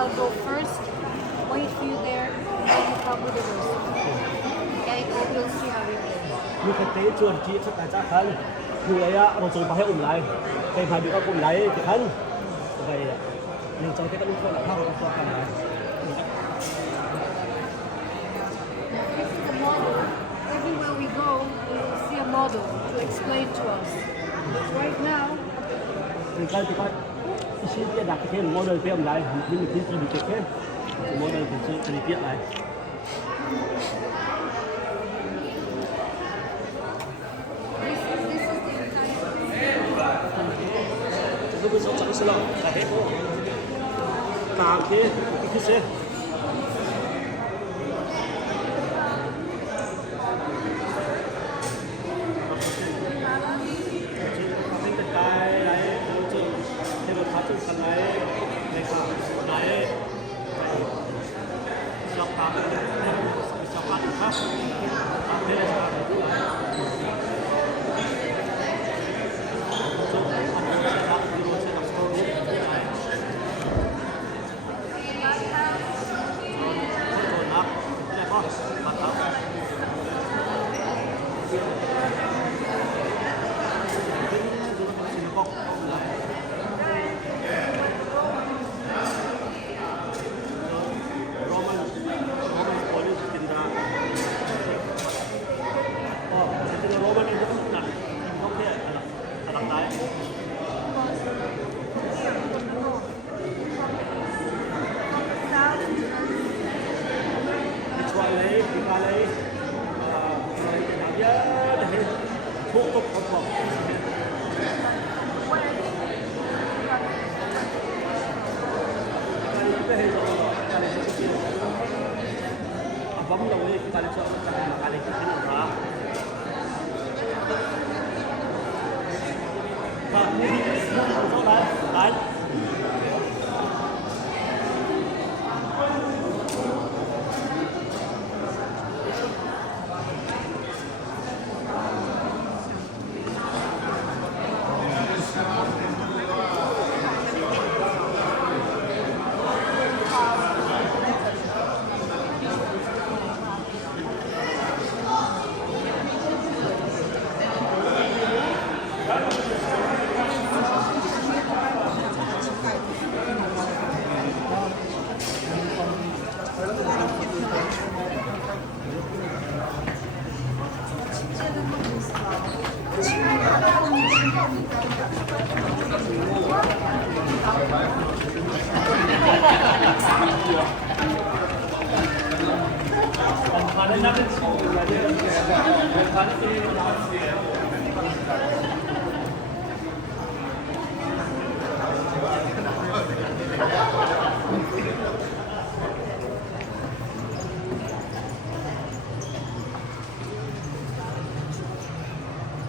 I'll go first, wait for you there, and then you come with the rest. Okay, we'll see how it goes. như cái tế chuột chỉ cho cái chắc khăn người ấy rồi rồi phải lại cái phải được lại thì khăn vậy nên trong cái các lúc là không có cần này This is a model. Everywhere we go, we will see a model to explain to us. Right now, thì cái xin cái đặt cái model phim lại nhưng mình chỉ được cái model thì chỉ tiết lại this is the entire. cái bây giờ sẽ là cái hết làm cái xe thủ tục học học bấm đầu đi chúng ta đi chọn cái này cái nào đó đấy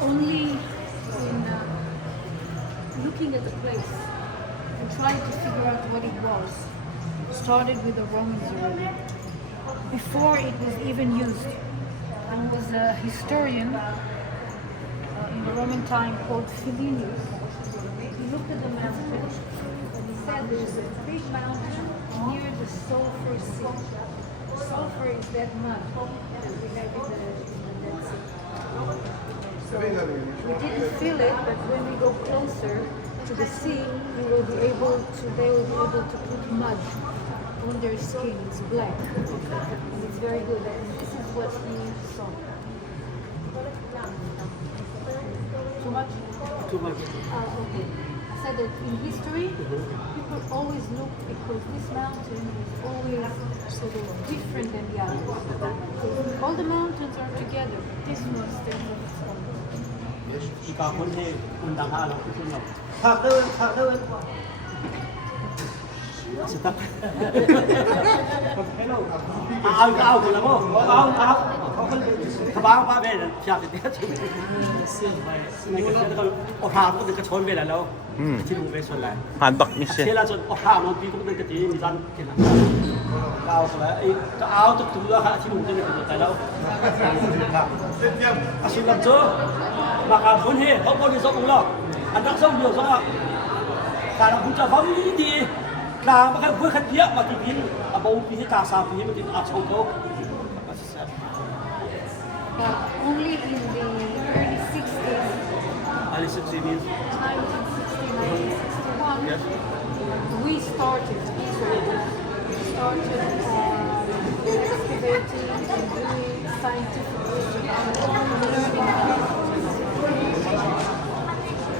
Only in looking at the place and trying to figure out what it was, started with the Romans already. Before it was even used, there was a historian in the Roman time called Philenius. He looked at the mountain and he said there's a big mountain near the Sulphur Sea. Sulphur is that mud that we have in the Dead Sea. So we didn't feel it, but when we go closer to the sea, they will be able to put mud on their skin. It's black. And it's very good. And this is what he saw. Too much? too much Okay. I said that in history, people always look because this mountain is always sort of different than the others. All the mountains are together. This one stands on its own. อีกคนที่คุณต่างหากเราคุณเราผักเดินสุดท้ายเอาคนละโม่เอาเขาทบ้างป้าเบนอยากจะเตี้ยชิมในกระเช้าออกทางก็เป็นกระชนเบนแล้วที่ลุงเบนชนแล้ว Handbak ni เชื่อ siya. แล้วจนออกทางน้องปีก็เป็นกระจีมีจันกินเอาคนละไอ้ก็เอาตุ๊กตุ๊กแล้วค่ะที่ลุงจะเป็นคนแต่แล้วอาชีพลังเจอมาการคนเฮ่เขาคนที่สองของเราอันนั้นสองเดียวสองการคุณจะฟังดี Nah, maka gue kan dia makin ini, abang pilih tak sapi ini makin acau kau. But only in the early 60s, Ali 60 means 1961, yes. we started excavating and doing scientific research and learning about it.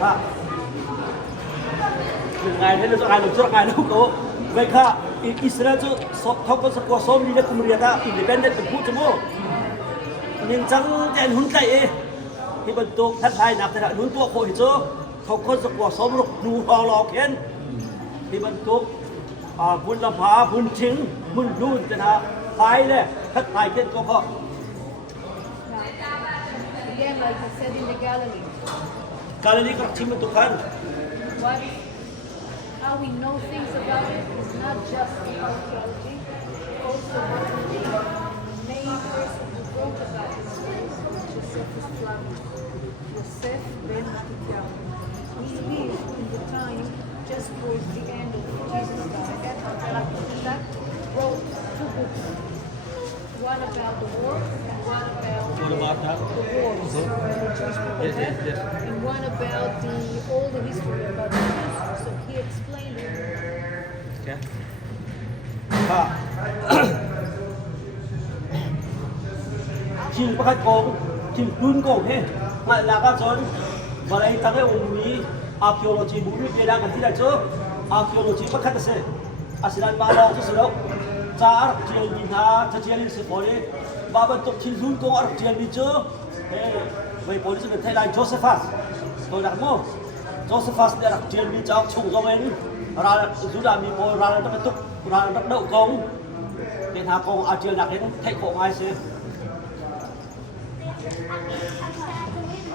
À. Ngày thế là cho ngày lúc trước ngày lúc đó vậy cả Israel cho thông qua sự số đi đến cùng ta independent của chúng tôi nhưng chẳng đèn hun chạy thì bên tôi thắt hai nạp tại hun tôi hội cho thông qua sự số một đủ họ lò kén thì bên tôi buôn làm phá buôn chính buôn đun cho nó hai này thắt hai kén có họ Again, like I said in the gallery, cái này các chính mình tôi khăn what how we know things about it is not just in archaeology, also what the main person who wrote about it, Josephus Flavius, Yosef ben Matityahu. He lived in the time just towards the end of Jesus' life. And that wrote two books, one about the war and one about What about that? the wars the Jewish people Yes, had, yes. and one about all the history about the Jews. So he explained it. Okay. Chỉ có khách công, chỉ luôn công hết. Mà là các chốn, và đây ta cái ông mỹ archaeology bùn việt nam cái gì đấy chứ? Archaeology bắt khách sẽ, asilan ba lâu chứ sự đâu. Cha chỉ nhìn ha, cha chỉ lên sự phơi, ba bên tục chỉ luôn công archaeology đi chứ. Vậy bố sẽ thay lại Josephus, tôi đặt mua. Josephus đã đặt tiền đi cháu chung cho mình, ra dù đã bị bố ra nó tục ra nó đậu công, để thà công archaeology đặt đến thay khổ ai sẽ.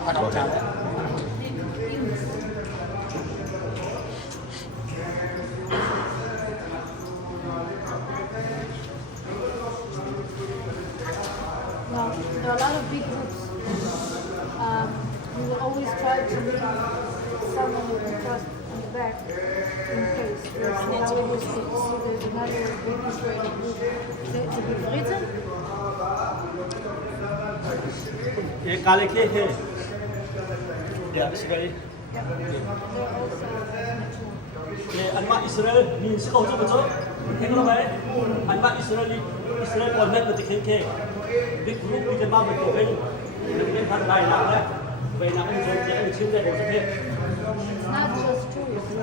Hoạt động chào đấy. Now, there are a lot of big groups. We will always try to leave someone who can trust in the back in case. Now we will see there's another big Israeli group. To be written. ये काले के है या Israel Yeah. They're also ये अन्मा Israel means को जो बच्चों हेंग लो भाई अन्मा इसराइल कौन है तो दिखें के बिग ग्रुप भी जमा में तो है लेकिन हर लाइन ना है वे ना उन जो जे इन चिंता हो सके It's not just tourists,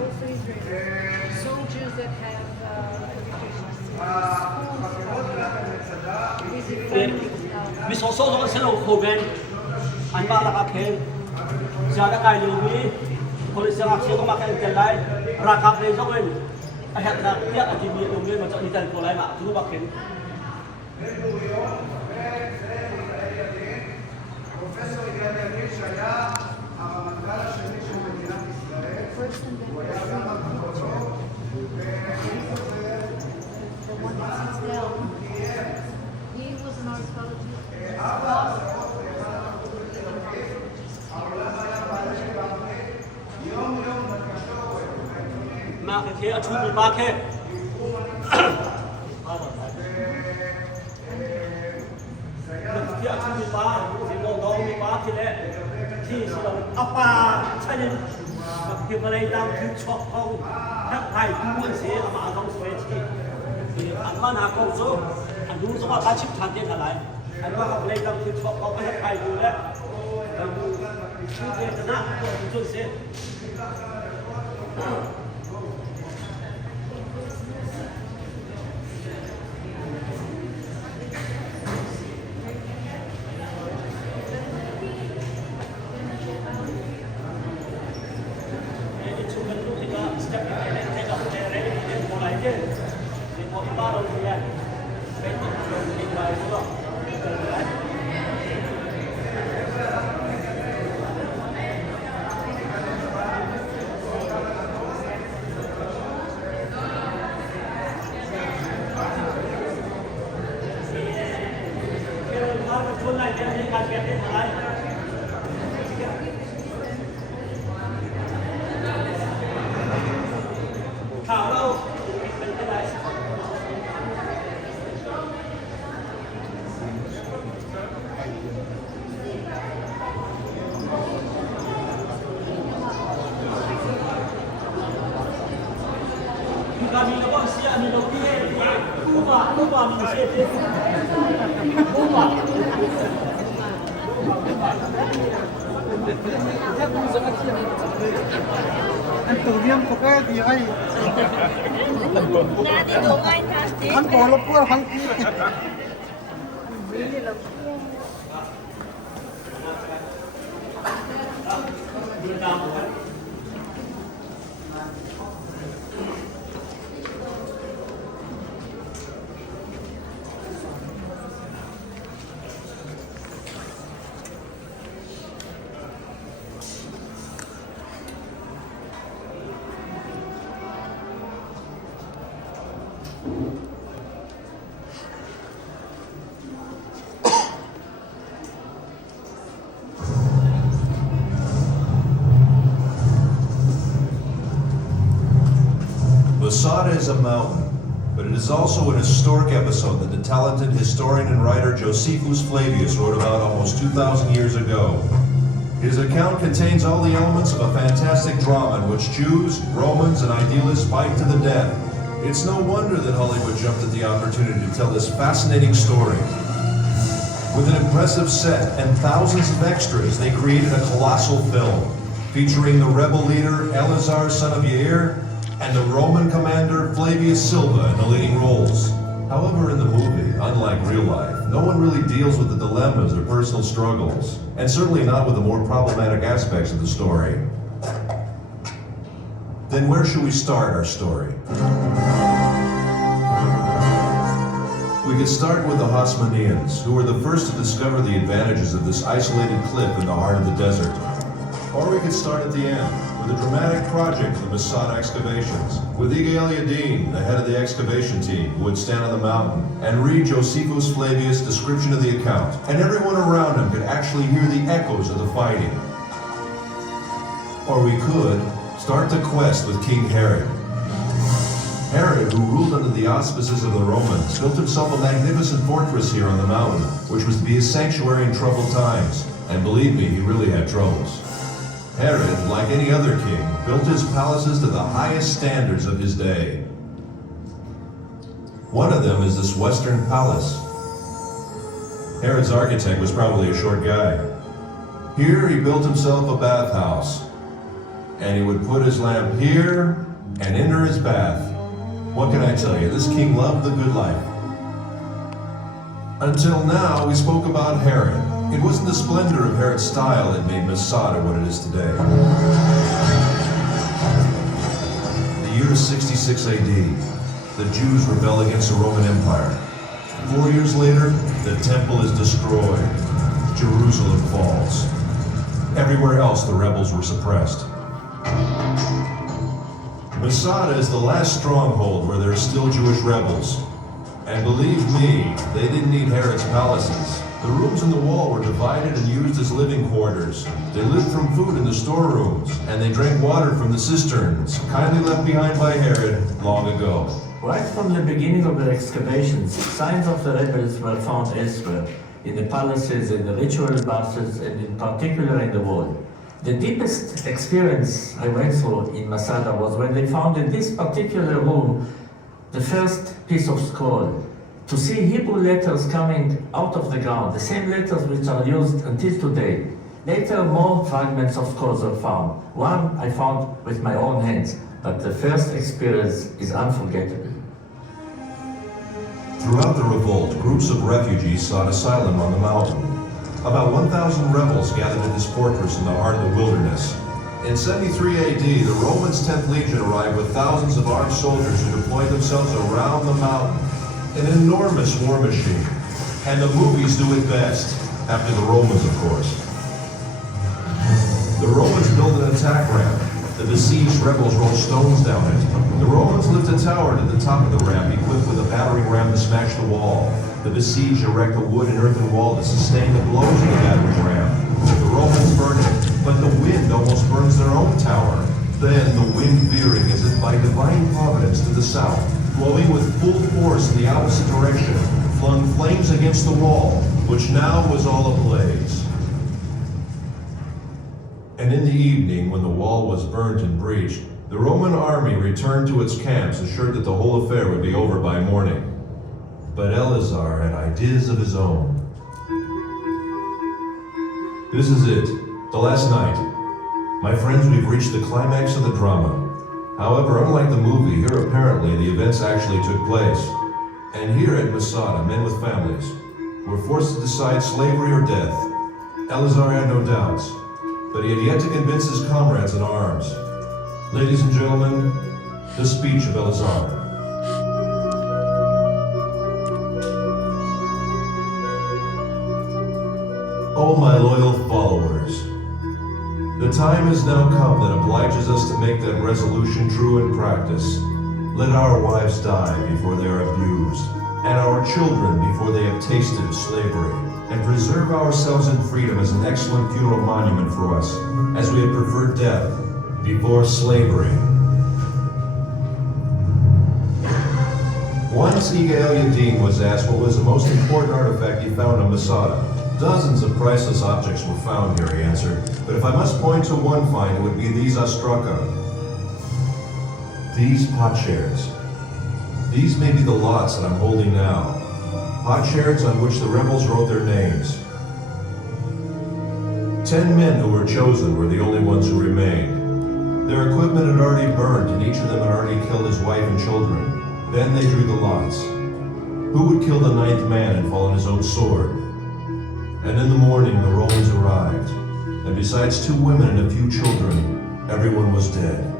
also Israelis. Soldiers that have education schools, visit families now. vì số nó sẽ là hồ bên anh ba là các khen giờ đã cài lưu ý hồi sẽ học sẽ có mặc cái tiền lại ra cặp này cho mình anh hẹn là tiếc là chỉ bị đồng viên mà chọn đi tiền của lại mà chúng bác khen Person that was in the picture, the one that sits down, he was an archaeologist. mà cái kia chú bị ba khe kia chú bị ba thì mong đó bị ba thì lẽ thì sẽ là apa cho nên khi mà đây đang cứ chọc không các thầy cũng muốn sẽ mà không phải chỉ thì anh mà học câu số anh đúng số ba chip thành tiền lại anh mà học đây đang cứ chọc không các thầy cũng đấy chú tiền nó cũng sẽ Camino po siya, Uma, anh tự nhiên có cái gì hay Nadi dungay kasi. anh có lắm quá anh Masada is a mountain, but it is also an historic episode that the talented historian and writer Josephus Flavius wrote about almost 2,000 years ago. His account contains all the elements of a fantastic drama in which Jews, Romans, and idealists fight to the death. It's no wonder that Hollywood jumped at the opportunity to tell this fascinating story. With an impressive set and thousands of extras, they created a colossal film featuring the rebel leader Eleazar, son of Yair, and the Roman commander Flavius Silva in the leading roles. However, in the movie, unlike real life, no one really deals with the dilemmas or personal struggles, and certainly not with the more problematic aspects of the story. Then where should we start our story? We could start with the Hasmoneans, who were the first to discover the advantages of this isolated cliff in the heart of the desert. Or we could start at the end, with a dramatic project of the Masada excavations, with Iga Eliadine, the head of the excavation team, who would stand on the mountain and read Josephus Flavius' description of the account, and everyone around him could actually hear the echoes of the fighting. Or we could start the quest with King Herod. Herod, who ruled under the auspices of the Romans, built himself a magnificent fortress here on the mountain, which was to be his sanctuary in troubled times, and believe me, he really had troubles. Herod, like any other king, built his palaces to the highest standards of his day. One of them is this Western Palace. Herod's architect was probably a short guy. Here he built himself a bathhouse, and he would put his lamp here and enter his bath. What can I tell you? This king loved the good life. Until now, we spoke about Herod. It wasn't the splendor of Herod's style that made Masada what it is today. The year is 66 AD. The Jews rebel against the Roman Empire. 4 years later, the temple is destroyed. Jerusalem falls. Everywhere else, the rebels were suppressed. Masada is the last stronghold where there are still Jewish rebels. And believe me, they didn't need Herod's palaces. The rooms in the wall were divided and used as living quarters. They lived from food in the storerooms, and they drank water from the cisterns, kindly left behind by Herod long ago. Right from the beginning of the excavations, signs of the rebels were found elsewhere, in the palaces, in the ritual baths, and in particular in the wall. The deepest experience I went through in Masada was when they found in this particular room the first piece of scroll. To see Hebrew letters coming out of the ground, the same letters which are used until today. Later, more fragments of scrolls were found. One I found with my own hands, but the first experience is unforgettable. Throughout the revolt, groups of refugees sought asylum on the mountain. About 1,000 rebels gathered in this fortress in the heart of the wilderness. In 73 AD, the Romans' 10th Legion arrived with thousands of armed soldiers who deployed themselves around the mountain. An enormous war machine. And the movies do it best, after the Romans, of course. The Romans built an attack ramp. The besieged rebels rolled stones down it. The Romans lift a tower to the top of the ramp, equipped with a battering ram to smash the wall. The besieged erect a wood and earthen wall to sustain the blows of the battering ram. The Romans burn it, but the wind almost burns their own tower. Then the wind veering as if by divine providence to the south, blowing with full force in the opposite direction, flung flames against the wall, which now was all ablaze. And in the evening, when the wall was burnt and breached, the Roman army returned to its camps, assured that the whole affair would be over by morning. But Eleazar had ideas of his own. This is it, the last night. My friends, we've reached the climax of the drama. However, unlike the movie, here apparently the events actually took place. And here at Masada, men with families were forced to decide slavery or death. Eleazar had no doubts, but he had yet to convince his comrades in arms. Ladies and gentlemen, the speech of Eleazar. O my loyal followers, the time has now come that obliges us to make that resolution true in practice. Let our wives die before they are abused, and our children before they have tasted of slavery, and preserve ourselves in freedom as an excellent funeral monument for us, as we have preferred death before slavery. Once Iga el-Yadin was asked what was the most important artifact he found on Masada. Dozens of priceless objects were found here, he answered, but if I must point to one find, it would be these ostraka. These potsherds. These may be the lots that I'm holding now. Potsherds on which the rebels wrote their names. 10 men who were chosen were the only ones who remained. Their equipment had already burnt, and each of them had already killed his wife and children. Then they drew the lots. Who would kill the 9th man and fall on his own sword? And in the morning the Romans arrived, and besides 2 women and a few children, everyone was dead.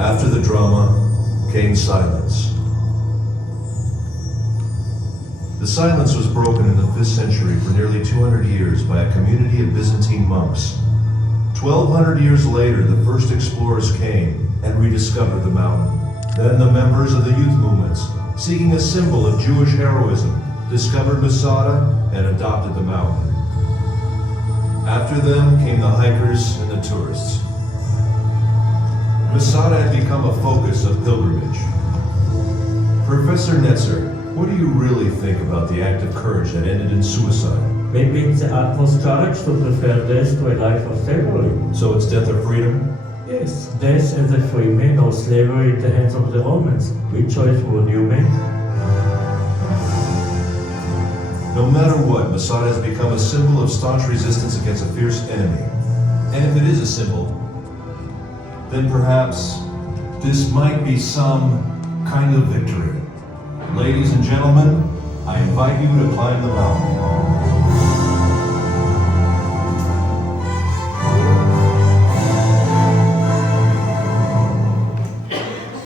After the drama came silence. The silence was broken in the 5th century for nearly 200 years by a community of Byzantine monks. 1,200 years later, the first explorers came and rediscovered the mountain. Then the members of the youth movements, seeking a symbol of Jewish heroism, discovered Masada and adopted the mountain. After them came the hikers and the tourists. Masada had become a focus of pilgrimage. Professor Netzer, what do you really think about the act of courage that ended in suicide? Maybe it's the utmost courage to prefer death to a life of slavery. So it's death or freedom? Yes, death as a free man or slavery in the hands of the Romans. Which choice would you make? No matter what, Masada has become a symbol of staunch resistance against a fierce enemy. And if it is a symbol, then perhaps this might be some kind of victory. Ladies and gentlemen, I invite you to climb the mountain.